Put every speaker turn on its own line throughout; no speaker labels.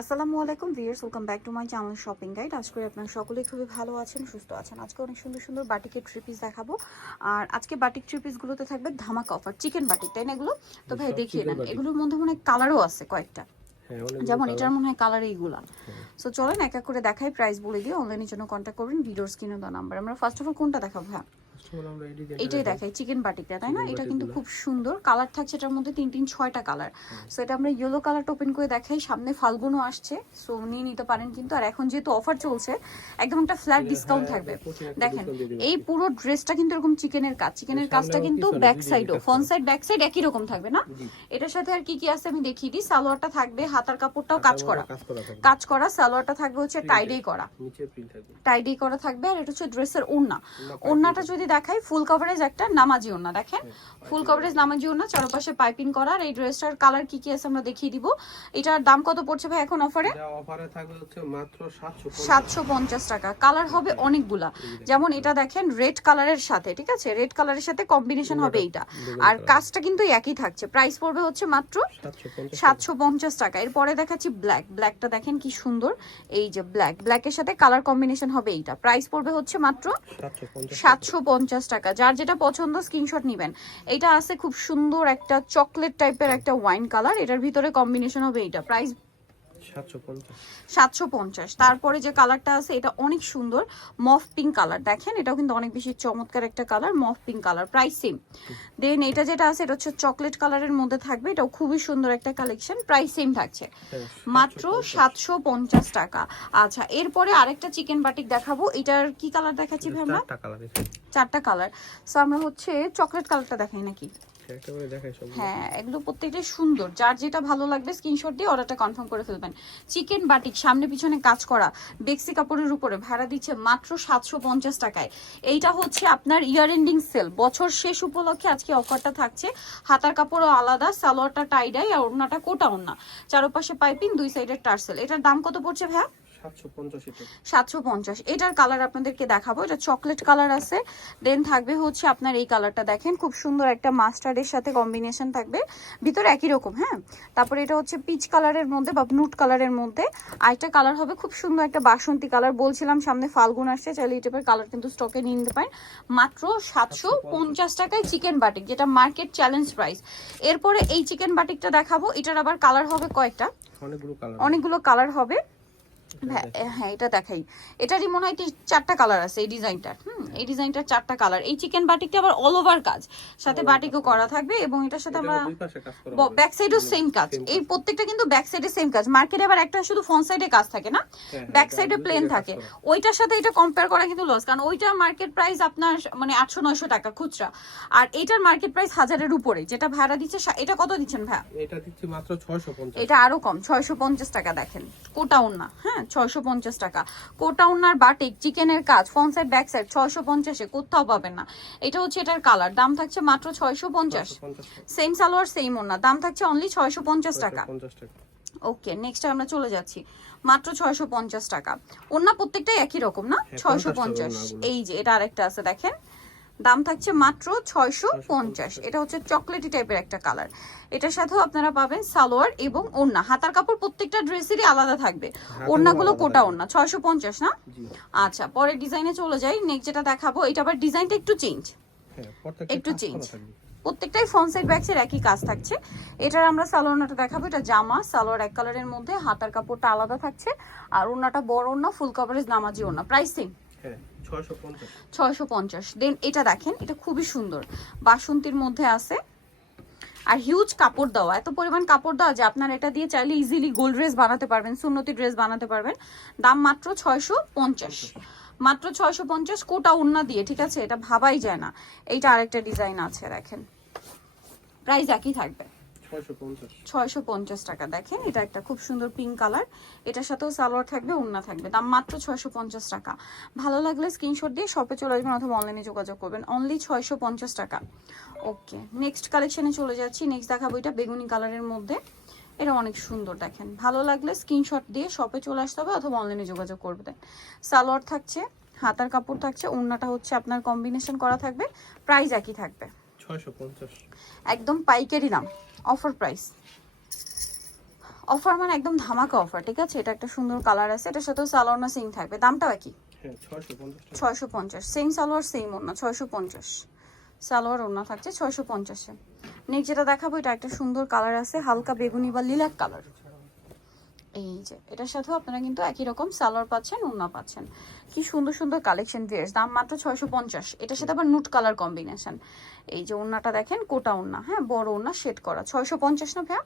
আসসালামু আলাইকুম viewers welcome back to my channel shopping guide. আজ করে আপনারা সকলেই খুবই ভালো আছেন সুস্থ আছেন। আজকে অনেক সুন্দর সুন্দর বাটিকের থ্রি পিস দেখাবো। আর আজকে বাটিক থ্রি পিসগুলোতে থাকবে ধামাকা অফার চিকেন বাটিক তাই না এগুলো? তো ভাই দেখিয়ে
নেন
এগুলোর মধ্যে মনে হয় কালারও আছে কয়েকটা।
হ্যাঁ,
যেমন এটার মনে হয় কালার এইগুলা সো চলেন এক এক করে দেখাই প্রাইস বলে দিয়ে অনলাইনের জন্য কন্ট্যাক্ট করবেন ভিডিওর স্ক্রিনে দেওয়া নাম্বার আমরা ফার্স্ট অফ অল কোনটা দেখাবো হ্যাঁ এটাই
দেখাই।
চিকেন বাটিকটা তাই না? এটা কিন্তু খুব সুন্দর। কালার থাকছে এটার মধ্যে তিন তিন ছয়টা কালার সো এটা আমরা ইয়েলো কালারটা ওপেন করে দেখাই। সামনে ফাল্গুনও আসছে। সো নিয়ে নিতে পারেন কিন্তু। আর এখন যেহেতু অফার চলছে একদম একটা ফ্ল্যাট
হ্যাঁ,
ডিসকাউন্ট
হ্যাঁ,
থাকবে দেখেন
দিয়ে দিবে।
এই পুরো ড্রেসটা কিন্তু এরকম চিকেনের কাজ। চিকেনের কাজটা কিন্তু ব্যাক সাইডও ফ্রন্ট সাইড ব্যাক সাইড একই রকম থাকবে না? এটার সাথে আর কি কি আছে আমি দেখিয়ে দিই। সালোয়ারটা থাকবে হাতার কাপড়টাও কাজ করা।
কাজ করা
সালোয়ারটা থাকবে হচ্ছে টাইডেই করা।
নিচে print থাকবে।
টাইডি করা থাকবে আর এটা হচ্ছে ড্রেসের ওড়না।
ওড়না
ওড়নাটা
পাইপিং।
যদি দেখাই ফুল কভারেজ একটা নামাজি ওড়না দেখেন? ফুল কভারেজ নামাজি ওড়না চারপাশে পাইপিং করা আর এই ড্রেসটার কালার কি কি আছে আমরা দেখিয়ে দিব। এটার দাম কত পড়ছে ভাই এখন অফারে
offer থাকবে হচ্ছে মাত্র 750
টাকা। কালার হবে অনেকগুলা। যেমন এটা দেখেন রেড কালারের সাথে ঠিক আছে? রেড কালারের সাথে কম্বিনেশন হবে এইটা। আর কাজটা কিন্তু একই থাকছে। প্রাইস পড়বে হচ্ছে মাত্র
750
সাতশো পঞ্চাশ টাকা। এরপরে দেখাচ্ছি ব্ল্যাক ব্ল্যাকটা দেখেন কি সুন্দর। এই যে ব্ল্যাক ব্ল্যাকের সাথে কালার কম্বিনেশন হবে এইটা। প্রাইস পড়বে হচ্ছে মাত্র
750
সাতশো পঞ্চাশ টাকা। যার যেটা পছন্দ স্ক্রিনশট নেবেন। এটা আছে খুব সুন্দর একটা চকলেট টাইপের একটা ওয়াইন কালার এটার ভিতরে কম্বিনেশন হবে এইটা। প্রাইস সাতশো পঞ্চাশ। তারপরে যে কালারটা আছে এটা অনেক সুন্দর। মফ পিঙ্ক কালার দেখেন এটাও কিন্তু অনেক বেশি চমৎকার একটা colour মফ pink colour price same then এটা যেটা আছে এটা হচ্ছে চকলেট কালারের মধ্যে থাকবে। এটাও খুবই সুন্দর একটা কালেকশন প্রাইস সেম থাকছে। মাত্র সাতশো পঞ্চাশ টাকা। আচ্ছা এরপরে আরেকটা চিকেন বাটিক দেখাবো। এটার কি কালার দেখাচ্ছি ভাই আমরা?
চারটা
কালার সো আমরা হচ্ছে চকলেট কালারটা দেখাই নাকি। হ্যাঁ এগুলো প্রত্যেকটাই সুন্দর। যার যেটা ভালো লাগবে স্ক্রিনশট দিয়ে অর্ডারটা কনফার্ম করে ফেলবেন। চিকেন বাটিক সামনে পিছনে কাজ করা বেক্সি কাপড়ের উপরে ভাড়া দিচ্ছে মাত্র সাতশো পঞ্চাশ টাকায়। এইটা হচ্ছে আপনার ইয়ার এন্ডিং সেল বছর শেষ উপলক্ষে আজকে অফারটা থাকছে। হাতার কাপড়ও আলাদা সালোয়ারটা টাইডাই আর ওড়নাটা কোটা ওড়না। চারপাশে পাইপিং দুই সাইডের টার্সেল। এটার দাম কত পড়ছে ভাইয়া?
750 এটা।
সাতশো পঞ্চাশ এটার কালার আপনাদেরকে দেখাবো। এটা চকলেট কালার আছে। দেন থাকবে হচ্ছে আপনার এই কালারটা দেখেন। খুব সুন্দর একটা মাস্টার্ডের সাথে কম্বিনেশন থাকবে। ভিতরে একই রকম হ্যাঁ? তারপরে এটা হচ্ছে পিচ কালারের মধ্যে বা নুট কালারের মধ্যে। আরেকটা কালার হবে খুব সুন্দর একটা বাসন্তী কালার বলছিলাম সামনে ফাল্গুন আসছে চাইলে এই টাইপের কালার কিন্তু স্টকে নিয়ে নিতে পারেন। মাত্র সাতশো পঞ্চাশ টাকায় চিকেন বাটিক যেটা মার্কেট চ্যালেঞ্জ প্রাইস এরপরে এই চিকেন বাটিকটা দেখাবো। এটার আবার কালার হবে কয়েকটা।
অনেকগুলো
কালার হবে। হ্যাঁ এটা দেখাই। এটারই মনে হয় চারটা কালার আছে এই ডিজাইনটার হুম এই ডিজাইনটার চারটা কালার এই চিকেন বাটিকটা আবার অল ওভার কাজ। সাথে বাটিকও করা থাকবে এবং এটার সাথে আমরা। ব্যাক সাইডও সেম কাজ। এই প্রত্যেকটা কিন্তু ব্যাক সাইডে সেম কাজ। মার্কেটে আবার একটা শুধু ফ্রন্ট সাইডে কাজ থাকে না? ব্যাক সাইডে প্লেন থাকে। ওইটার সাথে এটা কম্পেয়ার করা কিন্তু লস কারণ ওইটা মার্কেট প্রাইস আপনার মানে আটশো নয়শো টাকা খুচরা। আর এইটার মার্কেট প্রাইস হাজারের উপরে। যেটা ভাড়া দিচ্ছে এটা কত দিচ্ছেন ভাইয়া?
এটা দিচ্ছি মাত্র 650
এটা আরও কম। ছয়শো পঞ্চাশ টাকা দেখেন। কোটা উন্না হ্যাঁ ছয়শো পঞ্চাশ টাকা। কোটা উন্নার বাটিক চিকেনের কাজ ফ্রন্ট সাইড ব্যাক সাইড ছয়শো পঞ্চাশে কোথাও পাবেন না। এটা হচ্ছে এটার কালার দাম থাকছে মাত্র ছয়শো পঞ্চাশ। সেম সালোয়ার সেম ওন্না দাম থাকছে অনলি ছয়শো পঞ্চাশ টাকা। ওকে নেক্সট আমরা চলে যাচ্ছি। মাত্র ছয়শো পঞ্চাশ টাকা। ওন্না প্রত্যেকটাই একই রকম না?
হ্যাঁ,
ছয়শো পঞ্চাশ। এই যে এটা আরেকটা আছে দেখেন। দাম থাকছে মাত্র ছয়শো পঞ্চাশ। এটা হচ্ছে চকলেটি টাইপের একটা কালার। এটার সাথেও আপনারা পাবেন সালোয়ার এবং ওড়না। হাতার কাপড় প্রত্যেকটা ড্রেসেরই আলাদা থাকবে। ওড়নাগুলো কোটা ওড়না। ছয়শো পঞ্চাশ না? আচ্ছা পরের ডিজাইনে চলে যাই। নেক্সট যেটা দেখাবো এটা আবার ডিজাইনটা একটু চেঞ্জ।
হ্যাঁ,
একটু।
থাকবে।
প্রত্যেকটাই ফ্রন্ট সাইড ব্যাক সাইড একই কাজ থাকছে। এটার আমরা সালোয়ারটা দেখাবো। এটা জামা সালোয়ার এক কালারের মধ্যে। হাতার কাপড়টা আলাদা থাকছে। আর ওড়নাটা বড় ওড়না ফুল কভারেজ নামাজি ওড়না। প্রাইস সেম
হ্যাঁ, 650
ছয়শো পঞ্চাশ। দেন এটা দেখেন, এটা খুবই সুন্দর। বাসন্তীর মধ্যে আছে। আর হিউজ কাপড় দেওয়া। এত পরিমাণ কাপড় দেওয়া যে আপনার এটা দিয়ে চাইলে ইজিলি গোল ড্রেস বানাতে পারবেন, সুন্নতি ড্রেস বানাতে পারবেন। দাম মাত্র ছয়শো পঞ্চাশ। মাত্র ছয়শো পঞ্চাশ কোটা উন্না দিয়ে, ঠিক আছে? এটা ভাবাই যায় না। এইটা আরেকটা ডিজাইন আছে, দেখেন। প্রাইস একই থাকবে।
650
ছয়শো পঞ্চাশ। টাকা, দেখেন, এটা একটা খুব সুন্দর পিঙ্ক কালার এটার সাথেও সালোয়ার থাকবে, ওড়না থাকবে। দাম মাত্র ছয়শো পঞ্চাশ টাকা। ভালো লাগলে স্ক্রিনশট দিয়ে শপে চলে আসবেন অথবা অনলাইনে যোগাযোগ করবেন। অনলি ছয়শো পঞ্চাশ টাকা। ওকে নেক্সট কালেকশনে চলে যাচ্ছি। নেক্সট দেখাবো এটা বেগুনি কালারের মধ্যে। এটা অনেক সুন্দর, দেখেন। ভালো লাগলে স্ক্রিনশট দিয়ে শপে চলে আসতে হবে অথবা অনলাইনে যোগাযোগ করবেন। সালোয়ার থাকছে, হাতার কাপড় থাকছে, ওড়নাটা হচ্ছে আপনার কম্বিনেশন করা থাকবে প্রাইস একই থাকবে।
650
একদম পাইকারি দাম অফার প্রাইস অফার মানে একদম ধামাকা অফার ঠিক আছে? এটা একটা সুন্দর কালার আছে এটার সাথেও সালোয়ার না সিং থাকবে। দামটাও একই।
হ্যাঁ ছয়শো পঞ্চাশ
সেম সালোয়ার সেম ওড়না ছয়শো পঞ্চাশ। সালোয়ার ওড়না থাকছে ছয়শো পঞ্চাশে। নেক্সট যেটা দেখাবো এটা একটা সুন্দর কালার আছে হালকা বেগুনি বা লিলাক কালার এই যে এটার সাথেও আপনারা কিন্তু একই রকম সালোয়ার পাচ্ছেন ওড়না পাচ্ছেন। কি সুন্দর সুন্দর কালেকশন ড্রেস দাম মাত্র ছয়শো পঞ্চাশ। এটার সাথে আবার নুট কালার কম্বিনেশন এই যে ওড়নাটা দেখেন কোটা ওড়না হ্যাঁ বড় ওড়না শেড করা। ছয়শো পঞ্চাশ না ভাইয়া?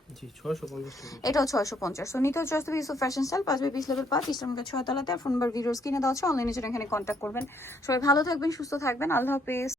এটাও ছয়শো পঞ্চাশ। তো নিতেও চয়েস হবে ইউসুফ ফ্যাশন স্টাইল পাঁচ বিশ লেভেল পাঁচ ইস্টার্নকে ছয় তলাতে আর ফোন নাম্বার ভিডিওস কিনে দেওয়া হচ্ছে অনলাইনে এখানে কন্ট্যাক্ট করবেন। সবাই ভালো থাকবেন সুস্থ থাকবেন আল্লাহ হাফেজ।